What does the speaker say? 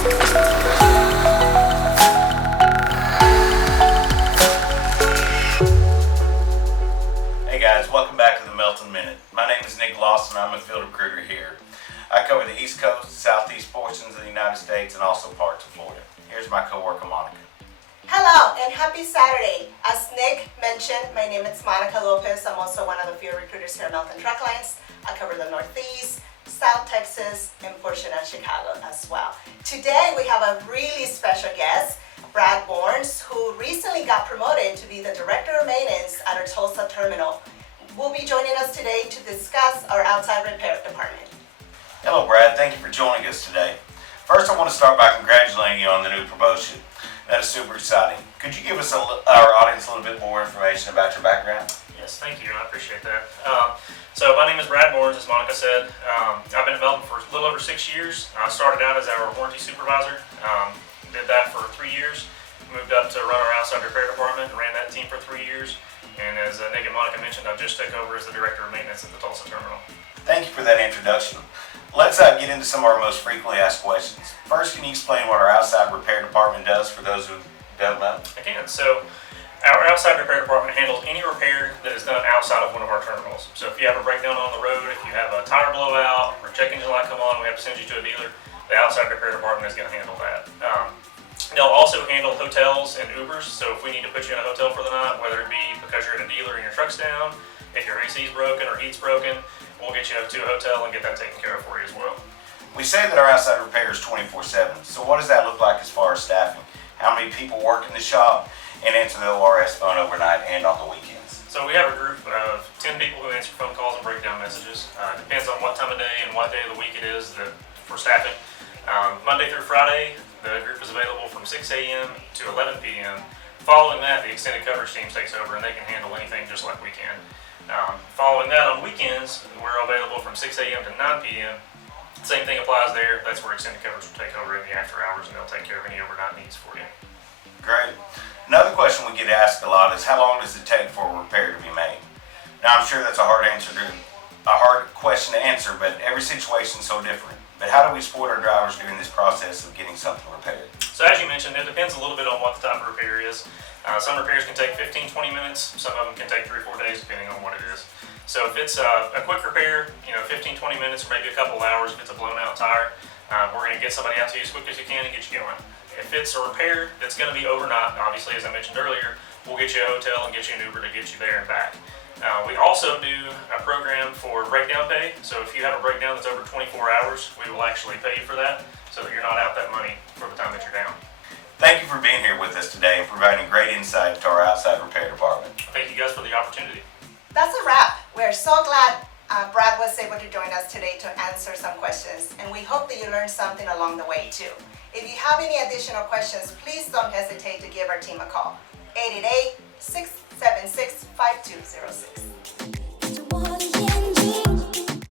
Hey guys, welcome back to the Melton Minute. My name is Nicc and I'm a field recruiter here. I cover the East Coast, Southeast portions of the United States, and also parts of Florida. Here's my coworker Monica. Hello and happy Saturday. As Nick mentioned, my name is Monica Lopez. I'm also one of the field recruiters here at Melton Truck Lines. I cover the Northeast, South Texas, and portion of Chicago as well. Today we have a really special guest, Brad Bournes, who recently got promoted to be the Director of Maintenance at our Tulsa terminal. Will be joining us today to discuss our outside repair department. Hello Brad, thank you for joining us today. First I want to start by congratulating you on the new promotion. That is super exciting. Could you give us our audience a little bit more information about your background? Yes, thank you. I appreciate that. So my name is Brad Bournes, as Monica said. I've been at Melton for a little over 6 years. I started out as our warranty supervisor. Did that for 3 years. Moved up to run our outside repair department and ran that team for 3 years. And as Nicc and Monica mentioned, I just took over as the Director of Maintenance at the Tulsa terminal. Thank you for that introduction. Let's get into some of our most frequently asked questions. First, can you explain what our outside repair department does for those who don't know? I can. So our outside repair department handles any repair that is done outside of one of our terminals. So if you have a breakdown on the road, if you have a tire blowout or check engine light come on, we have to send you to a dealer, the outside repair department is going to handle that. They'll also handle hotels and Ubers. So if we need to put you in a hotel for the night, whether it be because you're at a dealer and your truck's down, if your AC is broken or heat's broken, we'll get you to a hotel and get that taken care of for you as well. We say that our outside repair is 24/7. So what does that look like as far as staffing? How many people work in the shop and answer the ORS phone overnight and on the weekends? So we have a group of 10 people who answer phone calls and breakdown messages. Depends on what time of day and what day of the week it is for staffing. Monday through Friday, the group is available from 6 a.m. to 11 p.m. Following that, the extended coverage team takes over and they can handle anything just like we can. Following that, on weekends, we're available from 6 a.m. to 9 p.m. Same thing applies there. That's where extended coverage will take over in the after hours and they'll take care of any overnight needs for you. Great. Another question we get asked a lot is how long does it take for a repair to be made? Now I'm sure that's a hard question to answer, but every situation is so different. But how do we support our drivers during this process of getting something repaired? So as you mentioned, it depends a little bit on what the type of repair is. Some repairs can take 15-20 minutes. Some of them can take 3 or 4 days depending on what it is. So if it's a quick repair, 15-20 minutes or maybe a couple of hours if it's a blown out tire, we're going to get somebody out to you as quick as you can and get you going. If it's a repair that's going to be overnight, obviously as I mentioned earlier, we'll get you a hotel and get you an Uber to get you there and back. We also do a program for breakdown pay. So if you have a breakdown that's over 24 hours, we will actually pay you for that so that you're not out that money for the time that you're down. Thank you for being here with us today and providing great insight into our outside repair department. Thank you guys for the opportunity. That's a wrap. We're so glad Brad was able to join us today to answer some questions, and we hope that you learned something along the way too. If you have any additional questions, please don't hesitate to give our team a call. 888-676-5206.